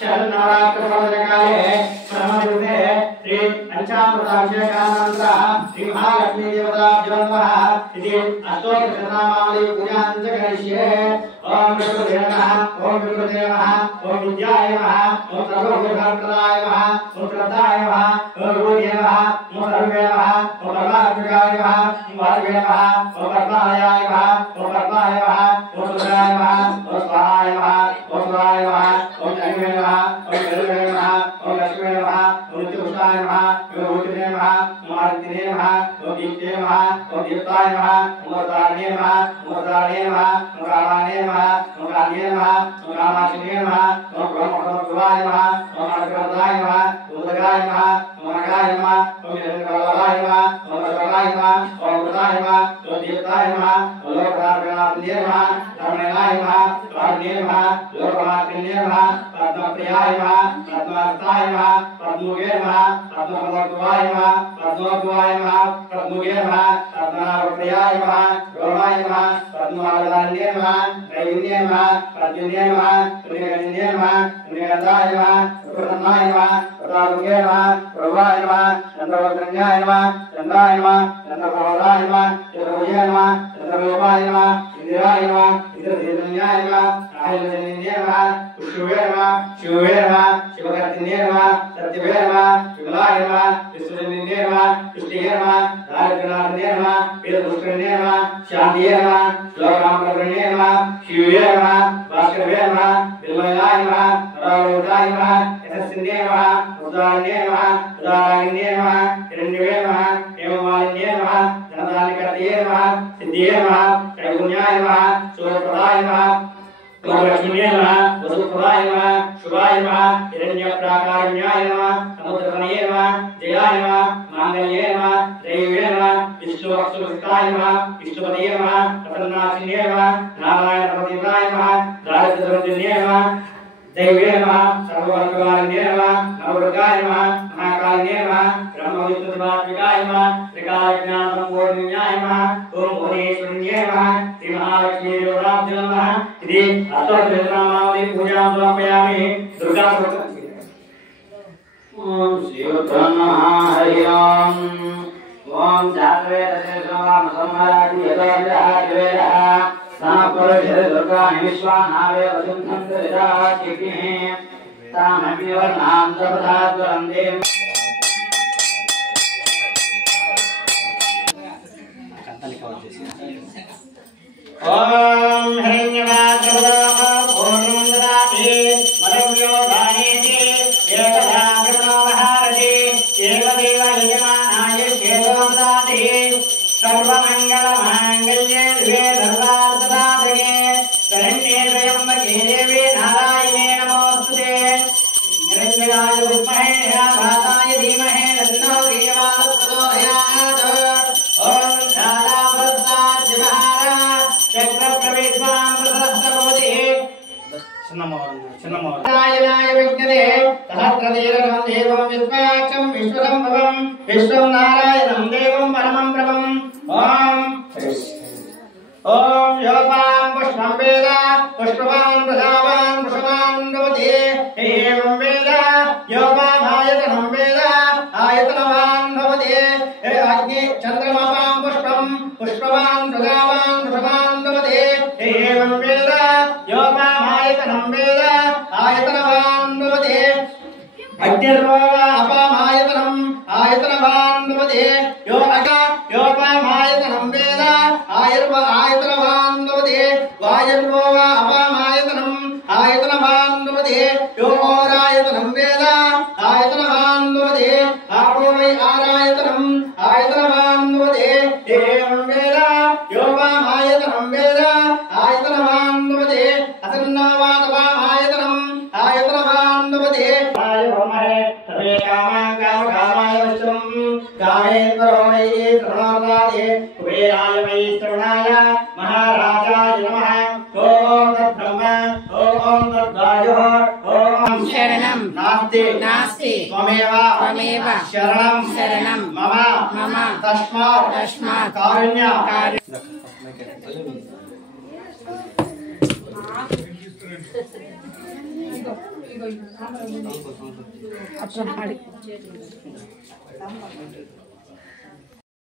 शरणरात्रकाले ब्रह्मदिवसे श्री पंचामृताभिषेकानंतर श्री महालक्ष्मी देवताभ्यो इति अष्टोत्तरनामावली पूजां च करिष्ये। ओम विष्णुदेव नमः, ओम विष्णुदेव नमः, ओम विद्याय नमः, ओम सर्वभूताय नमः, ओम श्रद्धाय नमः, ओम गुरुदेव नमः, ओम सर्वे नमः, ओम परमात्मकाय नमः, ओम वासवे नमः, ओम पद्मालयाय नमः, ओम पद्माय नमः, ओम सुराय नमः, ओम स्वाहाय नमः, ओम स्वाहाय नमः, ओम लक्ष्मी नमः, ओम गरुडे नमः, ओम लक्ष्मी नमः, ओम नित्यपुष्टाय नमः, ओम भूतिने नमः, ओम आदित्ये नमः, ओम दीप्ते नमः, ओम दीप्ताय नमः, ओम तारणे नमः, ओम तारणे नमः, ओम कामाने नमः, ओम कान्ये नमः, ओम कामाक्षिणे नमः, ओम ब्रह्मोत्तमाय नमः, ओम अग्रवदाय नमः, ओम उदगाय नमः, ओम अगाय नमः, ओम निरंजनाय नमः, ओम सर्वाय नमः, ओम वृताय नमः, ओम दीप्ताय नमः, ओम लोकनाथाय नमः, रमणाय नमः, कारुण्ये नमः, लोकमात्रिणे नमः, पद्मप्रियाय नमः, पद्मार्ताय नमः, पद्ममुखे नमः, पद्मपदत्वाय नमः, पद्मोद्वाय नमः, पद्ममुखे नमः, पद्मनाभप्रियाय नमः, रोमाय नमः, पद्ममालान्ये नमः, त्रैविन्ये नमः, प्रद्युम्ने नमः, पुण्यगन्ये नमः, पुण्यगन्धाय नमः, प्रसन्नाय नमः, प्रतापमुखे नमः, प्रभाय नमः, चन्द्रवक्त्रन्याय नमः, चन्द्राय नमः, चन्द्रप्रभोदाय नमः, चतुर्भुजाय नमः, चन्द्ररूपाय नमः, इंद्राय नमः, इंद्रधीरन्याय नमः, राहिलजन्ये नमः, पुष्पवे नमः, शिवे नमः, शिवकर्तिन्ये नमः, सत्यवे नमः, विमलाय नमः, विष्णुजन्ये नमः, पुष्टिये नमः, दारिद्र्यनाथन्ये नमः, वेदपुष्करण्ये नमः, शान्तिये नमः, श्लोकामृतन्ये नमः, शिवे नमः, भास्करवे नमः, विमलाय नमः, रावणोदाय नमः, यशस्विन्ये नमः, उदारण्ये नमः, उदारायण्ये नमः, हिरण्यवे नमः, हेममालिन्ये नमः, धनदानिकर्तये नमः, सिद्धिये नमः, त्रैगुण्याय नमः, सूर्यप्रदाय नमः, लक्ष्मीये नमः, वसुप्रदाय नमः, शुभाय नमः, हिरण्यप्राकारिण्याय नमः, समुद्रतनये नमः, जयाय नमः, मांगल्ये नमः, दैवे नमः, विष्णुवक्षुभक्ताय नमः, विष्णुपतये नमः, प्रसन्नाशिन्ये नमः, नारायणपतिताय नमः, दारिद्र्यदर्शन्ये नमः, दैवे नमः, सर्ववर्गवारिण्ये नमः, नवदुर्गाय नमः, महाकालिन्ये नमः, ब्रह्मविष्णुदेवात्मिकाय नमः, त्रिकालज्ञानसम्पूर्णिन्याय नमः, ओम भुवनेश्वरिण्ये नमः, श्री महालक्ष्मी देवताभ्यो नमः इति अष्टोत्तरनामावली पूजां समर्पयामि। दुर्गा ओम शिवतनः हरि ओम ओम जातवेदशेषवाम संहराति यतोऽभिधातिवेदः सापुरुषे दुर्गाणि विश्वानावे वसुन्धन्तरिदाचिकिः तामभिवर्णां तपधाद्वरन्दे ओम हिरण्यवाद्रवदाः पूर्णं ददाति मदव्यो धानेति एकदा ब्रह्मवहारति एकदेव यजमानाय शेषो ददाति सर्वमङ्गलमाङ्गल्ये दिवे सर्वार्थसाधके शरण्ये त्र्यम्बके देवी नारायणे नमोऽस्तुते निरञ्जनाय विद्महे व्यासाय धीमहि तन्नो प्रचोदयात् ओम शालावृत्ताज्यवहार चक्रप्रवेद्वां प्रसस्तभवति नारायणाय विज्ञते सहस्रदीर्घं देवं विश्वाक्षं विश्वसम्भवं विश्वं नारायणं देवं परमं ब्रह्मम् ओम योपां पुष्पं वेद पुष्पवान् प्रजावान् पुष्पवान् भवति एवं वेद योपामायतनं वेद आयतनवान् भवति अग्नि चन्द्रमापां पुष्पं पुष्पवान् प्रजावान् पुष्पवान् भवति एवं वेद योपामायतनं वेद आयतनवान् भवति अग्निर्वापामायतनं आयतनवान् भवति योपामायतनं वेद आयतनवान् भवति वायुर्वापामायतनं आयतनवान् भवति योरायतनं वेद आयतनवान् भवति आपो वै आरायतनं आयतनवान् भवति एवं वेद योपामायतनं वेद आयतनवान् भवति असन्नावादपामायतनं आयतनवान् भवति आयतनमहे तवे कामां कामकामाय विष्णुं कामेन्द्रोणै प्रणोदादे कुबेराय वै श्रवणाय महाराजाय नमः ओम तद्ब्रह्म ओम तद्वायुः ओम शरणं नास्ति नास्ति त्वमेव त्वमेव शरणं शरणं मम मम तस्मात् कारुण्य అట్లా